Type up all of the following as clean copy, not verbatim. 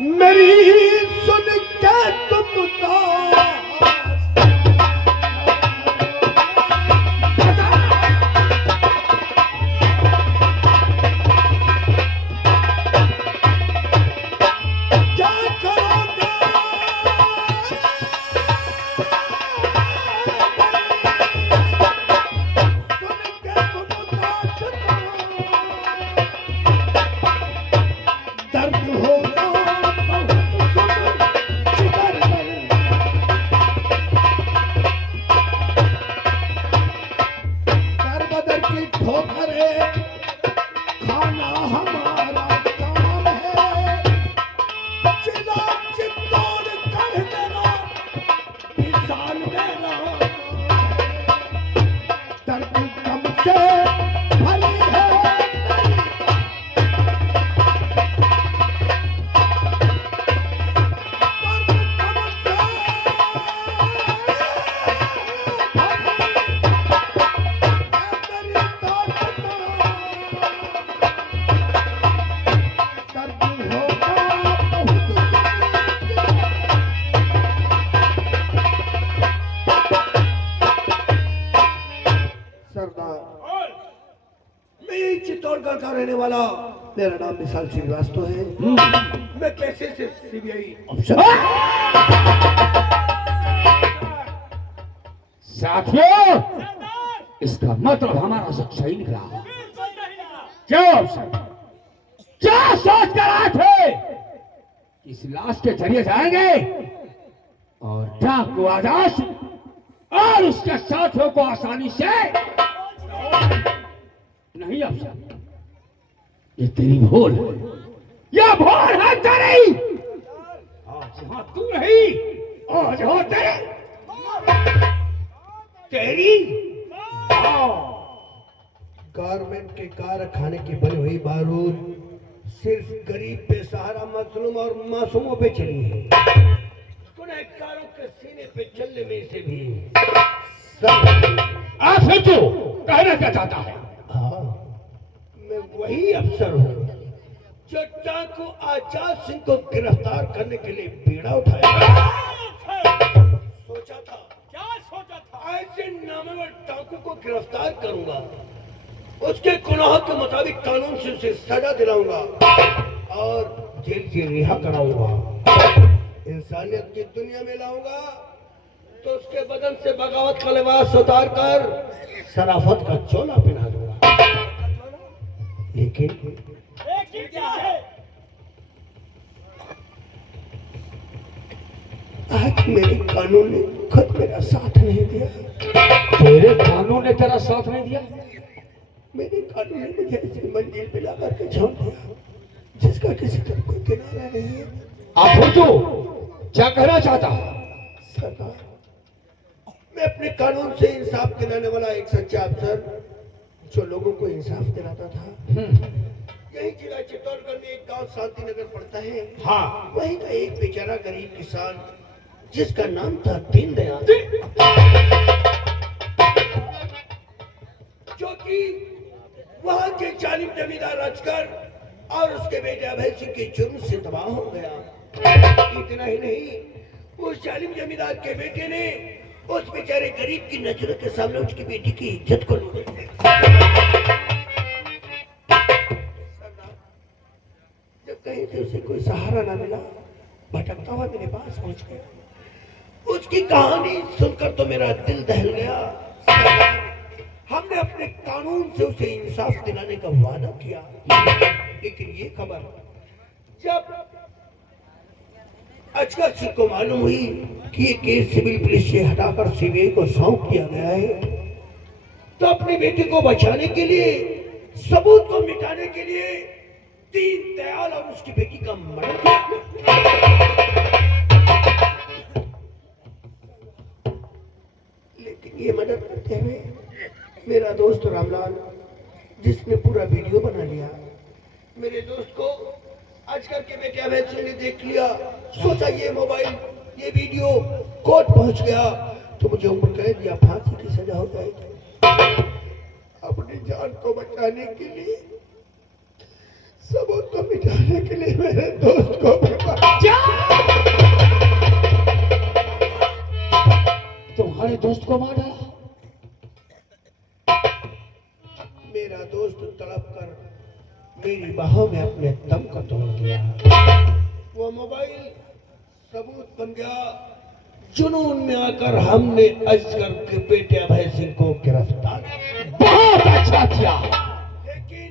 मेरी सुन के तुम चित्तौड़गढ़ का रहने वाला, मेरा नाम विशाल श्रीवास्तव है। मैं कैसे से सीबीआई ऑफिसर। साथियों, इसका मतलब हमारा सब सही निकला। क्यों क्या सोच कर आए थे? इस लाश के जरिए जाएंगे और डाकू आजाद और उसके साथियों को आसानी से नहीं अफसर, ये तेरी भूल है। यह भूल है तेरी। आज वहां तू रही, आज हो तेरी गारमेंट के कारखाने की बनी हुई बारूद सिर्फ गरीब बेसहारा मजलूम और मासूमों पे चली है। गुनहगारों के सीने पे चलने में से भी आखिर तू कहना क्या चाहता है? हाँ, मैं वही अफसर हूँ जो डाकू आजाद सिंह को गिरफ्तार करने के लिए बीड़ा उठाया। सोचा था ऐसे नामवर डाकू को गिरफ्तार करूंगा, उसके गुनाह के मुताबिक कानून से उसे सजा दिलाऊंगा और जेल से रिहा कराऊंगा। इंसानियत की दुनिया में लाऊंगा तो उसके बदन से बगावत का लिबास उतार कर शराफत का चोला पहना दूंगा। लेकिन आज मेरे कानून ने खुद मेरा साथ नहीं दिया। तेरे कानून ने तेरा साथ नहीं दिया? मेरे कानून ने मुझे ऐसी मंजिल पे ला करके छोड़ दिया जिसका किसी तरफ कोई किनारा नहीं है। आप तो क्या कहना चाहता है? सरकार, मैं अपने कानून से इंसाफ दिलाने वाला एक सच्चा अफसर जो लोगों को इंसाफ दिलाता था। यही जिला चित्तौड़गढ़ में एक गांव शांति नगर पड़ता है। हाँ, वही का एक बेचारा गरीब किसान जिसका नाम था दीनदयाल, जो कि वहां के जालिम जमींदार राजकर और उसके बेटे अभय सिंह के जुर्म से तबाह हो गया। इतना ही नहीं, उस जालिम जमींदार के बेटे ने उस बेचारे गरीब की नजरों के सामने उसकी बेटी की इज्जत को लूट लिया। जब कहीं से उसे कोई सहारा न मिला, भटकता हुआ मेरे पास पहुंच गया। उसकी कहानी सुनकर तो मेरा दिल दहल गया। हमने अपने कानून से उसे इंसाफ दिलाने का वादा किया, लेकिन ये खबर जब अजगर सिंह को मालूम हुई कि ये केस सिविल पुलिस से हटाकर सीबीआई को सौंप दिया गया है, तो अपनी बेटी को बचाने के लिए, सबूत को मिटाने के लिए दीनदयाल और उसकी बेटी का मर्डर किया। लेकिन ये मदद करते हुए मेरा दोस्त रामलाल, जिसने पूरा वीडियो बना लिया, मेरे दोस्त को आजकल के बेटे अभय सिंह ने देख लिया। सोचा ये मोबाइल, ये वीडियो कोर्ट पहुंच गया तो मुझे उम्र कैद या फांसी की सजा हो जाएगी। अपनी जान को बचाने के लिए, सबूत को मिटाने के लिए मेरे दोस्त को सबूत बन गया। जुनून में आकर हमने अजगर के बेटे अभय सिंह को गिरफ्तार किया। बहुत अच्छा किया। लेकिन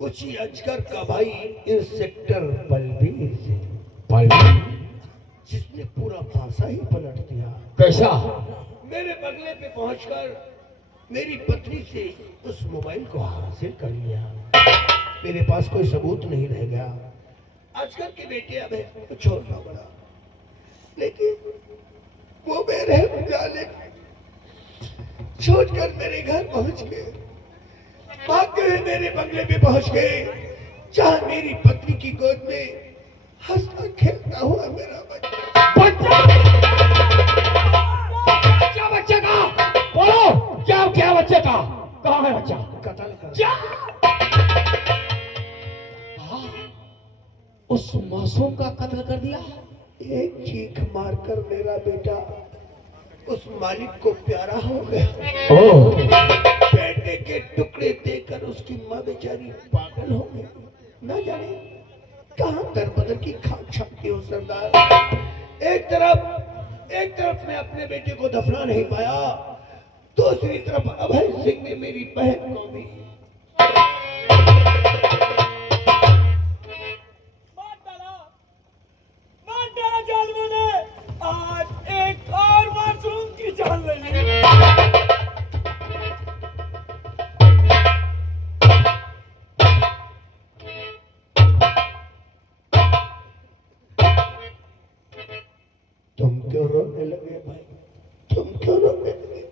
उसी अजगर का भाई इंस्पेक्टर बलबीर सिंह, जिसने पूरा भाषा ही पलट दिया। कैसा? मेरे बंगले पे पहुंचकर मेरी पत्नी से उस मोबाइल को हासिल कर लिया। मेरे पास कोई सबूत नहीं रह गया। अजगर के बेटे अभय को छोड़ना पड़ा, लेकिन वो मेरे जाने छोड़कर मेरे घर पहुंच गए। भागते हुए मेरे बंगले पे पहुंच गए, जहां मेरी पत्नी की गोद में हंसता खेलता हुआ मेरा बच्चा बच्चे का बोलो। क्या बच्चे का? कहाँ है बच्चा? कत्ल कर क्या? उस मासूम का कत्ल कर दिया। एक चीख मारकर मेरा बेटा उस मालिक को प्यारा हो गया। ओह, बेटे के टुकड़े देकर उसकी माँ बेचारी पागल हो गई। न जाने कहाँ दर बदर की खाक छपती हो सरदार। एक तरफ मैं अपने बेटे को दफना नहीं पाया, दूसरी तरफ अभय सिंह ने मेरी बहन को भी। आज एक और मासूम की जान ले ली। तुम क्यों रोने लगे भाई? तुम क्यों रोने लगे?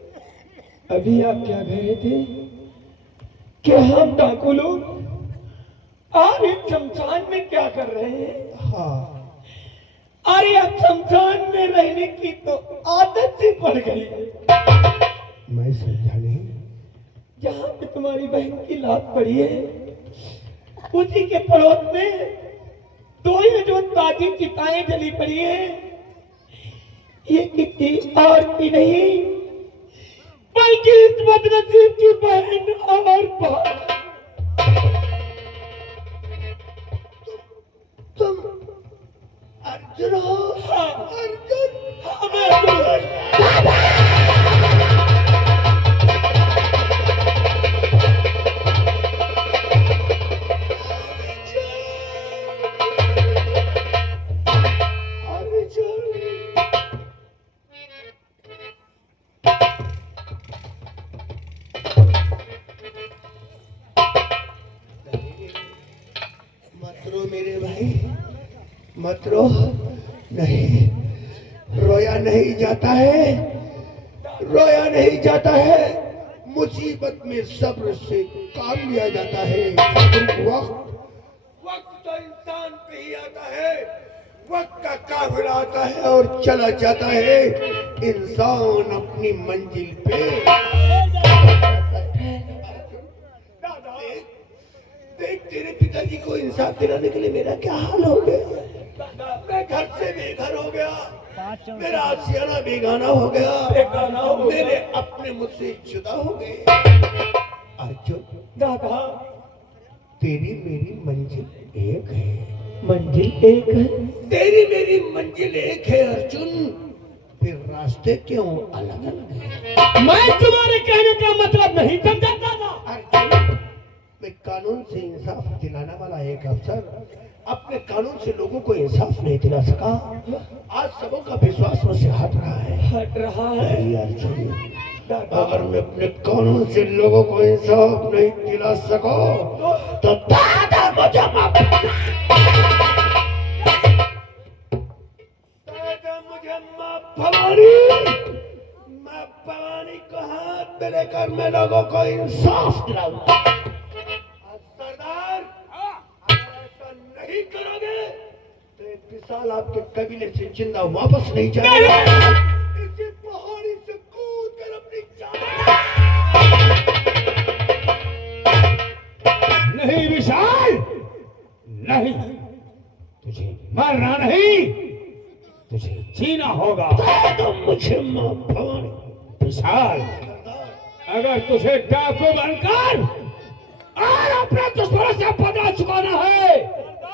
अभी आप क्या कह रहे थे कि हम डाकू लोग और इस शमशान में क्या कर रहे हैं? हाँ, अरे अब शमशान में रहने की तो आदत सी पड़ गई है। मैं समझा नहीं। जहाँ पे तुम्हारी बहन की लाश पड़ी है, उसी के पड़ोस में दो ये जो ताजी चिताएं जली पड़ी है, ये किसी और की नहीं बल्कि इस बदनसीब की बहन और भाई। तुम अर्जुन हो? हाँ। अर्जुन? हाँ, मैं अर्जुन। मत रो मेरे भाई, मत रो। नहीं, रोया नहीं जाता है, रोया नहीं जाता है। मुसीबत में सब्र से काम लिया जाता है। वक्त तो इंसान पे ही आता है, वक्त का काफिला आता है और चला जाता है। इंसान अपनी मंजिल पे। देख, तेरे पिताजी को इंसाफ दिलाने के लिए मेरा क्या हाल हो गया। मैं घर से बेघर हो गया, मेरा आशियाना बेगाना हो गया, मेरे अपने मुझसे जुदा हो गए। अर्जुन दादा, तेरी मेरी मंजिल एक है। मंजिल एक है? तेरी मेरी मंजिल एक है अर्जुन, फिर रास्ते क्यों अलग अलग है? मैं तुम्हारे कहने का मतलब नहीं समझा दादा। अर्जुन, मैं कानून से इंसाफ दिलाने वाला एक अफसर अपने कानून से लोगों को इंसाफ नहीं दिला सका। आज सबों का विश्वास मुझसे हट रहा है। हट रहा है? अरे अर्जुन, अगर मैं अपने कानून से लोगों को इंसाफ नहीं दिला सको तो दादा मुझे माफ भवानी, मैं भवानी को हाथ में लेकर मैं लोगों को इंसाफ दिलाऊंगा। सरदार, अगर ऐसा नहीं करोगे तो एक विशाल आपके कबीले से जिंदा वापस नहीं जाएगा। इसी पहाड़ी से कूद कर अपनी जान। नहीं विशाल, नहीं, तुझे मरना नहीं, तुझे जीना होगा। तो मुझे माफ भवानी। विशाल, अगर तुझे डाकू बनकर